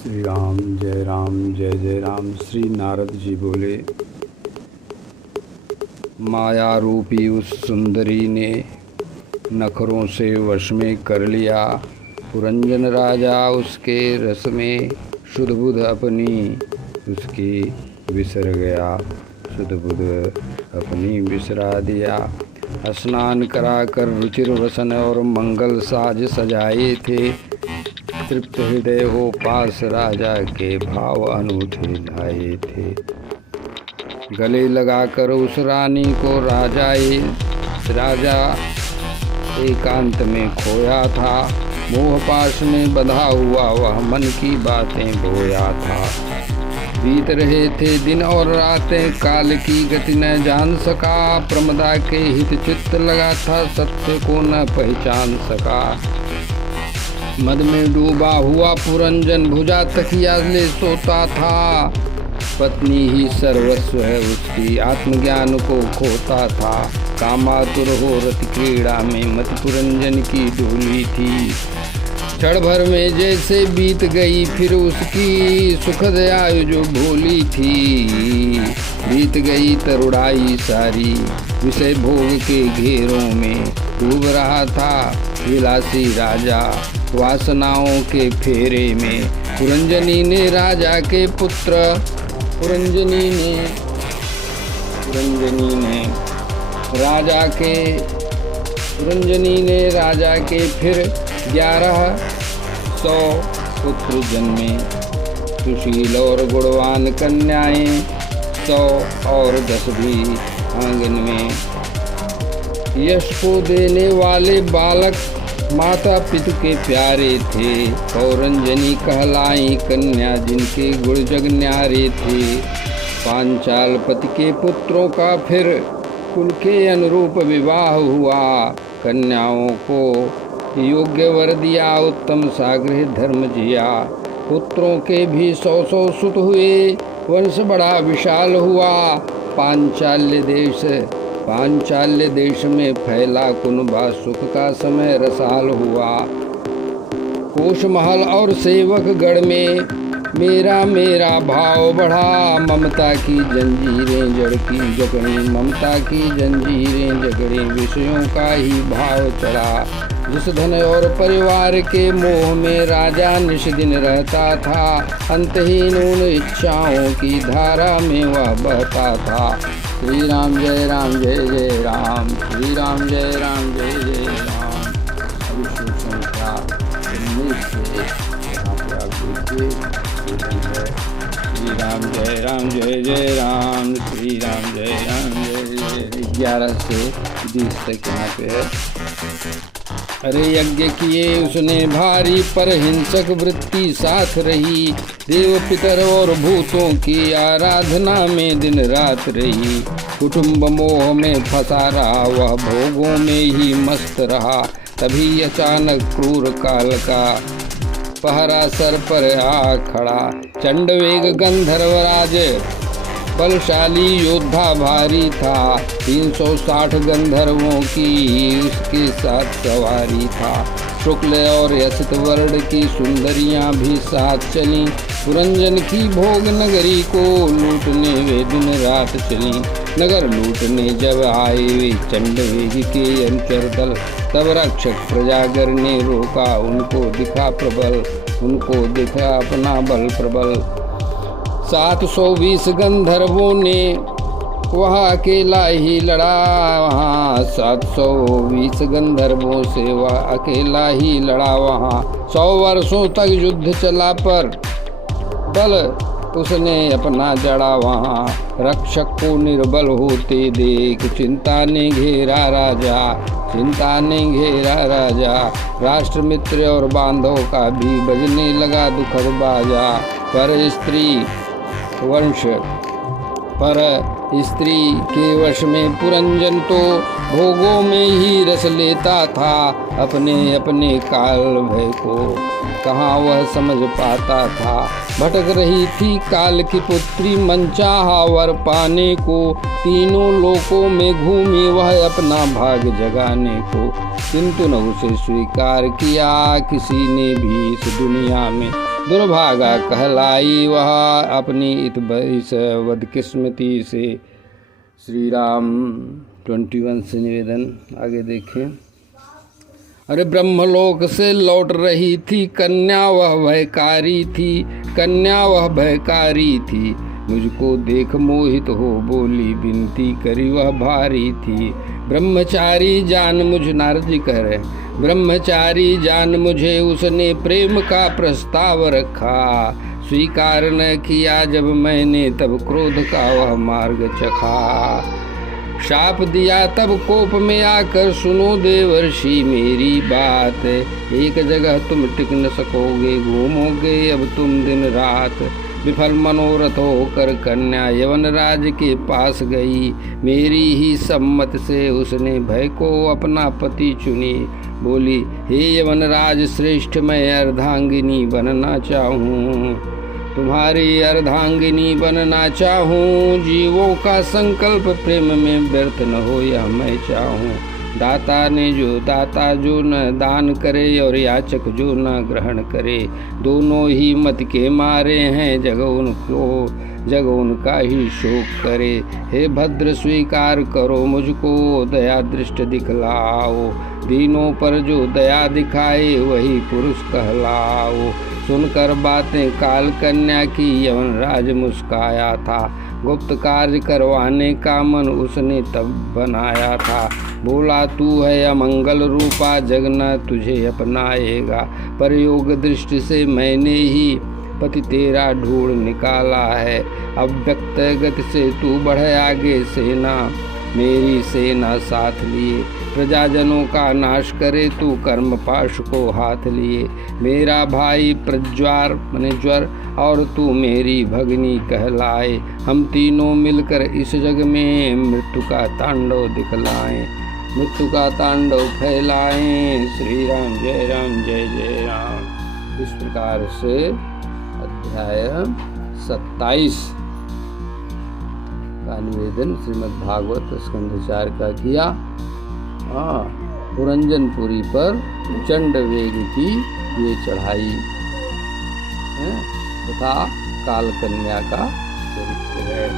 श्री राम जय जय राम। श्री नारद जी बोले, माया रूपी उस सुंदरी ने नखरों से वश में कर लिया। पुरंजन राजा उसके रस में शुद्ध बुद्ध अपनी उसकी बिसर गया। शुद्ध बुद्ध अपनी बिसरा दिया। स्नान कराकर रुचिर वसन और मंगल साज सजाए थे। तृप्त हृदय हो पास राजा के भाव अनूठे लाए थे। गले लगाकर उस रानी को राजा एकांत में खोया था। मोह पाश में बंधा हुआ वह मन की बातें बोया था। बीत रहे थे दिन और रातें, काल की गति न जान सका। प्रमदा के हित चित्त लगा था, सत्य को न पहचान सका। मद में डूबा हुआ पुरंजन भुजा तकिया ले सोता था। पत्नी ही सर्वस्व है उसकी, आत्मज्ञान को खोता था। कामातुर हो रति क्रीड़ा में मति पुरंजन की डोली थी। क्षण भर में जैसे बीत गई फिर उसकी सुखद आयु जो भोली थी। बीत गई तरुणाई सारी, विषय भोग के घेरों में डूब रहा था विलासी राजा वासनाओं के फेरे में। पुरंजनी ने राजा के पुत्र पुरंजनी ने राजा के फिर 1100 पुत्र जन्मे। सुशील और गुणवान कन्याएं 100 और 10 भी आंगन में। यश को देने वाले बालक माता पिता के प्यारे थे। पौरंजनी कहलाई कन्या जिनके गुण जग न्यारे थे। पांचाल पति के पुत्रों का फिर कुल के अनुरूप विवाह हुआ। कन्याओं को योग्य वर दिया, उत्तम सागृह धर्म जिया। पुत्रों के भी 100 सुत हुए, वंश बड़ा विशाल हुआ। पांचाल्य देश में फैला कुनबा, सुख का समय रसाल हुआ। कोश महल और सेवक गढ़ में मेरा भाव बढ़ा। ममता की जंजीरें जकड़ी, विषयों का ही भाव चढ़ा। जिस धन और परिवार के मोह में राजा निश दिन रहता था, अंतहीन उन इच्छाओं की धारा में वह बहता था। श्री राम जय जय राम। श्री राम जय जय राम। अभी संख्या 19 से यहाँ पे आप देखिए श्री राम जय जय राम। श्री राम जय जय 11 से 20 तक यहाँ पे है। अरे यज्ञ किए उसने भारी, पर हिंसक वृत्ति साथ रही। देव पितर और भूतों की आराधना में दिन रात रही। कुटुंब मोह में फंसा रहा, वह भोगों में ही मस्त रहा। तभी अचानक क्रूर काल का पहरा सर पर आ खड़ा। चंडवेग गंधर्वराज बलशाली योद्धा भारी था। 360 गंधर्वों की उसके साथ सवारी था। शुक्ल और यसित वर्ण की सुंदरियां भी साथ चली। पुरंजन की भोग नगरी को लूटने वे दिन रात चली। नगर लूटने जब आए वे चंडवेग के अनुचर दल, तब रक्षक प्रजागर ने रोका उनको दिखा अपना बल प्रबल। 720 गंधर्वों ने वह अकेला ही लड़ा। वहाँ 720 गंधर्वों से वह अकेला ही लड़ा। वहाँ 100 वर्षों तक युद्ध चला, पर बल उसने अपना जड़ा। वहाँ रक्षक को निर्बल होते देख चिंता ने घेरा राजा। राष्ट्र मित्र और बांधव का भी बजने लगा दुखद बाजा। पर स्त्री के वश में पुरंजन तो भोगों में ही रस लेता था। अपने काल भय को कहाँ वह समझ पाता था। भटक रही थी काल की पुत्री, मनचाहा वर पाने को। तीनों लोकों में घूमी वह अपना भाग जगाने को, किंतु न उसे स्वीकार किया किसी ने भी इस दुनिया में। दुर्भागा कहलाई वह अपनी इस बदकिस्मती से। श्री राम 21 से निवेदन आगे देखें। अरे ब्रह्मलोक से लौट रही थी कन्या, वह भयकारी थी, कन्या वह भयकारी थी। मुझको देख मोहित हो बोली, विनती करी वह भारी थी। ब्रह्मचारी जान मुझ नारद जी कह रहे हैं, ब्रह्मचारी जान मुझे उसने प्रेम का प्रस्ताव रखा। स्वीकार न किया जब मैंने तब क्रोध का वह मार्ग चखा। शाप दिया तब कोप में आकर, सुनो देवर्षि मेरी बात। एक जगह तुम टिक न सकोगे, घूमोगे अब तुम दिन रात। विफल मनोरथ होकर कन्या यवन राज के पास गई। मेरी ही सम्मत से उसने भय को अपना पति चुनी। बोली, हे यवन राज श्रेष्ठ, मैं अर्धांगिनी बनना चाहूँ, तुम्हारी अर्धांगिनी बनना चाहूँ। जीवों का संकल्प प्रेम में व्यर्थ न हो यह मैं चाहूँ। दाता जो न दान करे और याचक जो न ग्रहण करे, दोनों ही मत के मारे हैं, जग उनका ही शोक करे। हे भद्र स्वीकार करो मुझको, दया दृष्ट दिखलाओ। दीनों पर जो दया दिखाए वही पुरुष कहलाओ। सुनकर बातें काल कन्या की यवन राज मुस्काया था। गुप्त कार्य करवाने का मन उसने तब बनाया था। बोला, तू है अमंगल रूपा, जग न तुझे अपनाएगा। पर योग दृष्टि से मैंने ही पति तेरा ढूंढ निकाला है। अब व्यक्त गति से तू बढ़े आगे, सेना मेरी सेना साथ लिए। प्रजाजनों का नाश करे तू, कर्म पाश को हाथ लिए। मेरा भाई प्रज्वार मने ज्वर और तू मेरी भगनी कहलाए। हम तीनों मिलकर इस जग में मृत्यु का तांडव दिखलाएं, मृत्यु का तांडव फैलाएं। श्री राम जय राम जय जय राम। इस प्रकार से अध्याय 27 का निवेदन श्रीमद् भागवत स्कंध 4 का किया। पुरंजनपुरी पर चंड वेग की ये चढ़ाई तथा काल कन्या का चरित्र है।